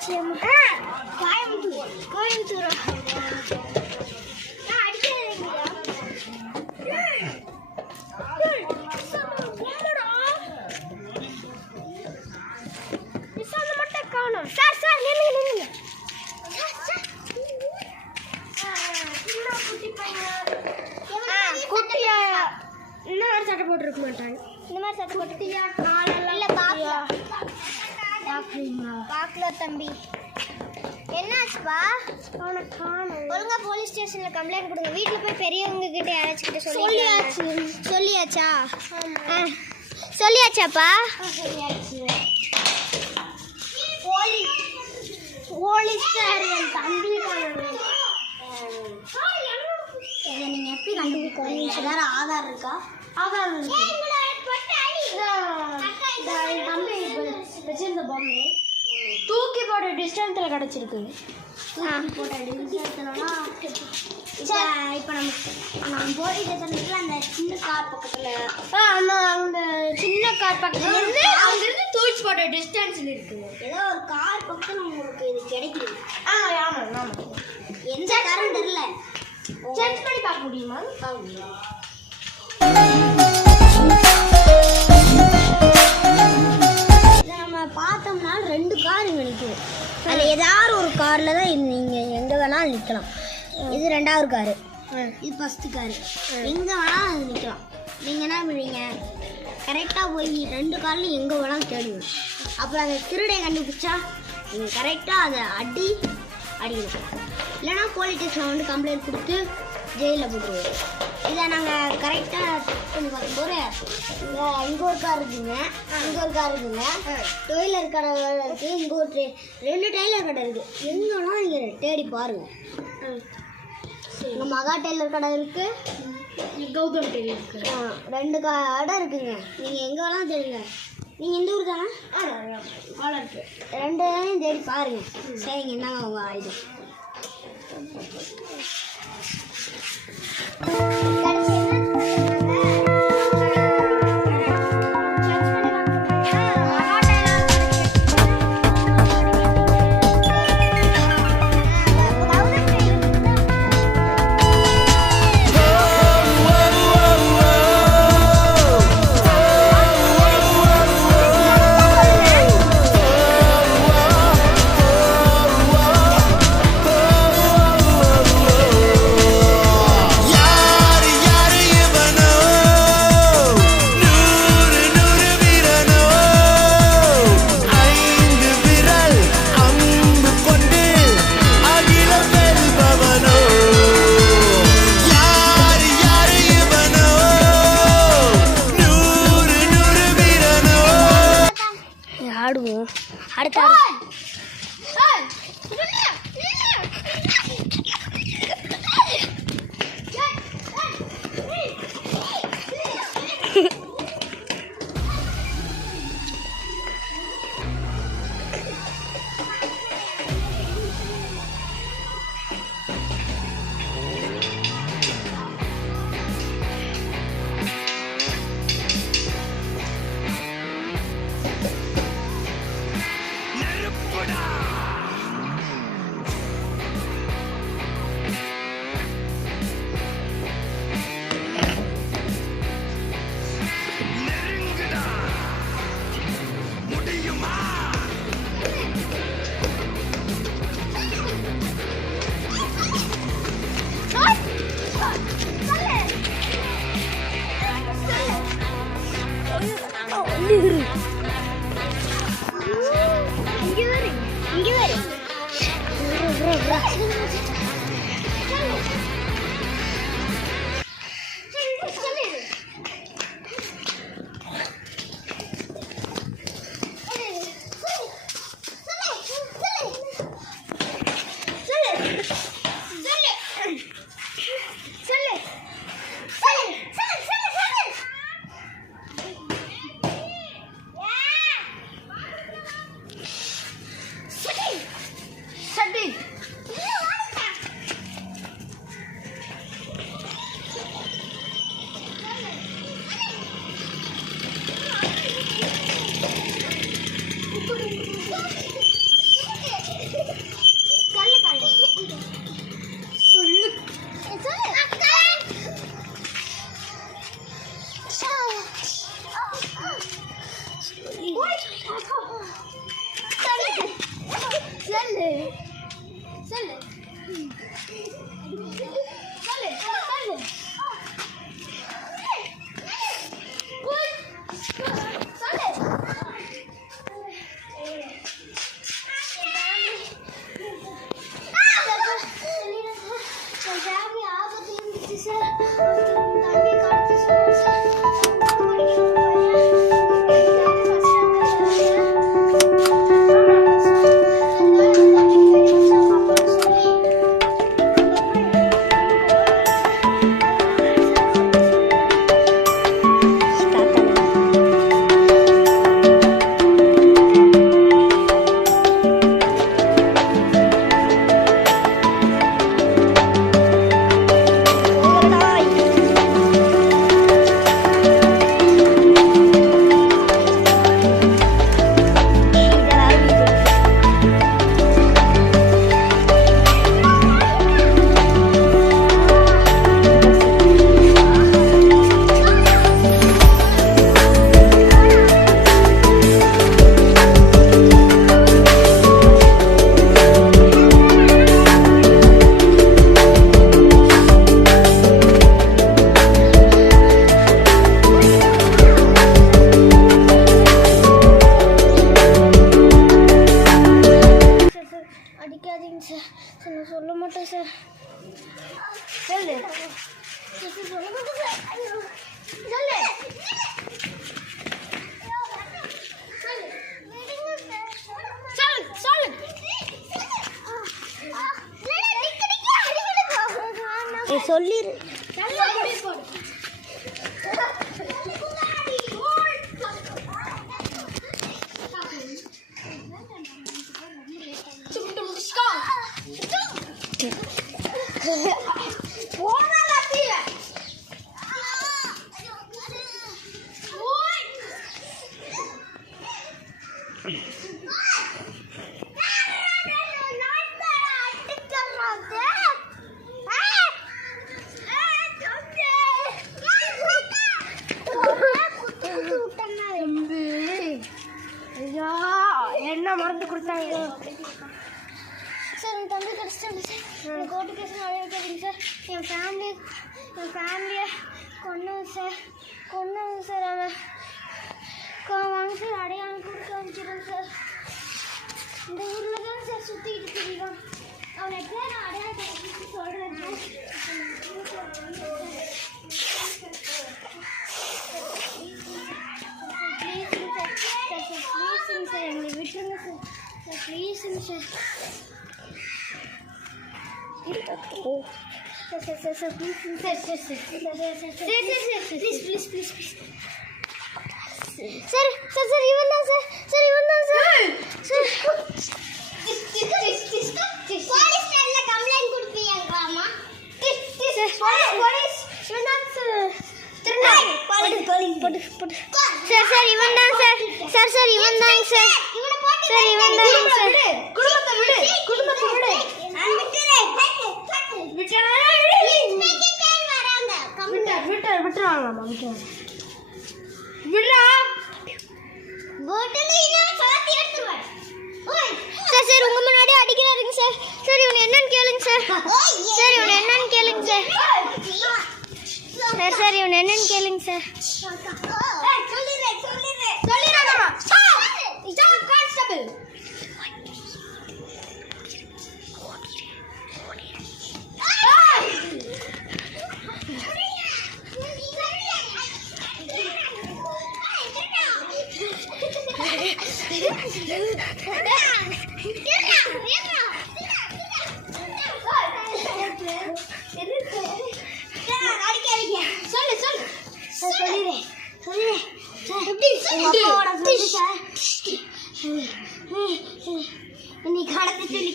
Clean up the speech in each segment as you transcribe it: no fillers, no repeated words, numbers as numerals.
பொள்ளாச்சி கோயம்புத்தூர் கோயம்புத்தூர் மட்டும் காணும். Sir sir நில்லுங்க குட்டியா இந்த மாதிரி சட்டை போட்டுருக்க மாட்டாங்க. இந்த மாதிரி சட்டை போட்டுட்டியா இல்லை பார்க்கல தம்பி. என்னாச்சுப்பா? ஒழுங்கா போலீஸ் ஸ்டேஷனில் கம்ப்ளைண்ட் கொடுங்க. வீட்டில் போய் பெரியவங்க கிட்ட யாராச்சும் கிட்ட சொல்லியாச்சா? சொல்லியாச்சாப்பா? போலீஸ் சார் என் தம்பி இதை நீங்கள் எப்படி கண்டுபிடிக்க? வேறு ஆதார் இருக்கா? ஆதார் இருக்கு. என் தம்பி வச்சிருந்த பொம்மை தூக்கி போட்ட டிஸ்டன்ஸில் கிடச்சிருக்கு. போட்ட டிஸ்டன்ஸ்லனா இப்போ நம்ம போலீஸ் ஸ்டேஷனுக்கு அந்த சின்ன கார் பக்கத்தில் அந்த சின்ன கார் பக்கத்தில் இருந்து அங்கேருந்து தூக்கி போட்ட டிஸ்டன்ஸில் இருக்குது. ஏதோ ஒரு கார் பக்கத்தில் உங்களுக்கு இது கிடைக்குது. ஆமாம் எந்த காரும் தெரியல. செக் பண்ணி பார்க்க முடியுமா? நம்ம பார்த்தோம்னா 2 கார் இங்கே நிற்குது. அதில் ஏதாவது ஒரு காரில் தான் நீங்கள் எங்கே வேணாலும் நிற்கலாம். இது 2வது காரு, இது 1st காரு. எங்கே வேணாலும் அது நிற்கலாம். நீங்கள் என்ன பண்ணுவீங்க? கரெக்டாக போய் 2 கார்லையும் எங்கே வேணாலும் தேடுங்க. அப்புறம் அந்த திருடை கண்டுபிடிச்சா நீங்கள் கரெக்டாக அதை அடிக்கணும். இல்லைனா போலீஸ் ஸ்டேஷன் வந்து கம்ப்ளைண்ட் கொடுத்து ஜெயிலில் போட்டுருவோம். இதை நாங்கள் கரெக்டாக பண்ணி பார்க்கும்போது இங்கே ஒரு கார் இருக்குங்க, இங்கே ஒரு கார் இருக்குங்க, டெய்லர் கடை இருக்குது, இங்கே ஒரு 2 டெய்லர் கடை இருக்குது. எங்கன்னா நீங்கள் தேடி பாருங்கள். இங்கே மகா டெய்லர் கடை இருக்குது, கௌதம் டெய்லர் இருக்குது. 2 கடை இருக்குங்க. நீங்கள் எங்கே வேணாலும் தேடுங்க. நீங்கள் இந்த ஊர் தானே? இருக்குது. 2 இதையும் தேடி பாருங்கள். சரிங்க, என்னங்க உங்கள் ஆயுதம். ஆடுவோம் அடுத்த இங்கே வரு சொல்லு சொல்லிரு என்ன மறந்து கொடுத்தாங்க சார் என் தம்பி கிடச்சிட்டாங்க சார் கோர்ட்டு கேஸ் நிறைய கேட்குறீங்க சார் என் ஃபேமிலியை கொண்டாங்க சார் அவன் வாங்க சார் அடையாளம் கொடுத்து அனுப்பிச்சிடுறேன் சார் இந்த ஊரில் தான் சார் சுற்றிக்கிட்டு தெரியும் அவனை எப்படியா நான் அடையாளத்தை சொல்கிறேன் சார் எங்களை விட்டுருங்க சார் ப்ளீஸுங்க சார் சார் ப்ளீஸுங்க சார் ப்ளீஸ் சார் இவன் தான் சார் போலீஸ் ஸ்டேஷன்ல கம்ப்ளைன்ட் கொடுப்பீங்களாமா போலீஸ் இவன் தான் சார் சார் இவன் தான் சார் இவன் தான் சார் இவன் தான் சார் குடும்பத்தை விடு விட்டுறாங்கம்மா விடுறா சார் உங்க முன்னாடி அடிக்கிறாருங்க சார் இவன் என்னன்னு கேளுங்க சார் இவன் என்னன்னு கேளுங்க சார் இவன் என்னன்னு கேளுங்க சார்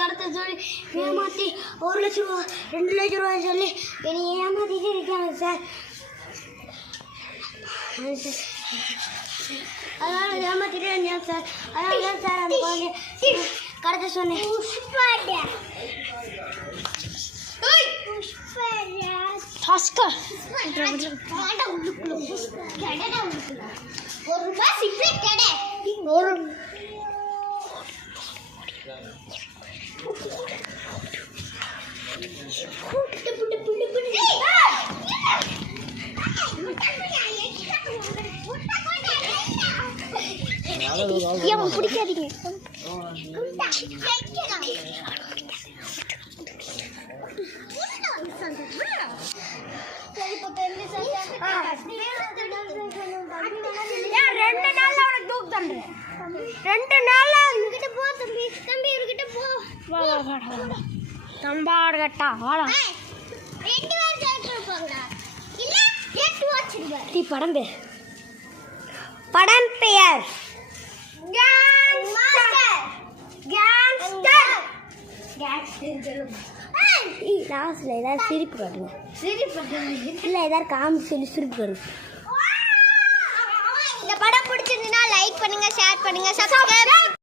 கடத்த சொல்லி ஏமாத்தி 1 லட்சம் ரூபா 2 லட்சம் ரூபா சொல்லி என்னை ஏமாத்திட்டு இருக்காங்க சார் அதனால ஏமாத்திட்டே இருந்தேன் சார் அதனால தான் சார் அந்த குழந்தைய கடத்த சொன்னேன் பிடிக்காதீங்க படம் பெயர் லாஸ்ட்ல ஏதாவது சிரிப்பு காட்டுங்க இல்லை ஏதாவது காமி சொல்லி சிரிப்பு காட்டுங்க இந்த படம் பிடிச்சிருந்துன்னா லைக் பண்ணுங்க ஷேர் பண்ணுங்க சப்ஸ்கிரைப்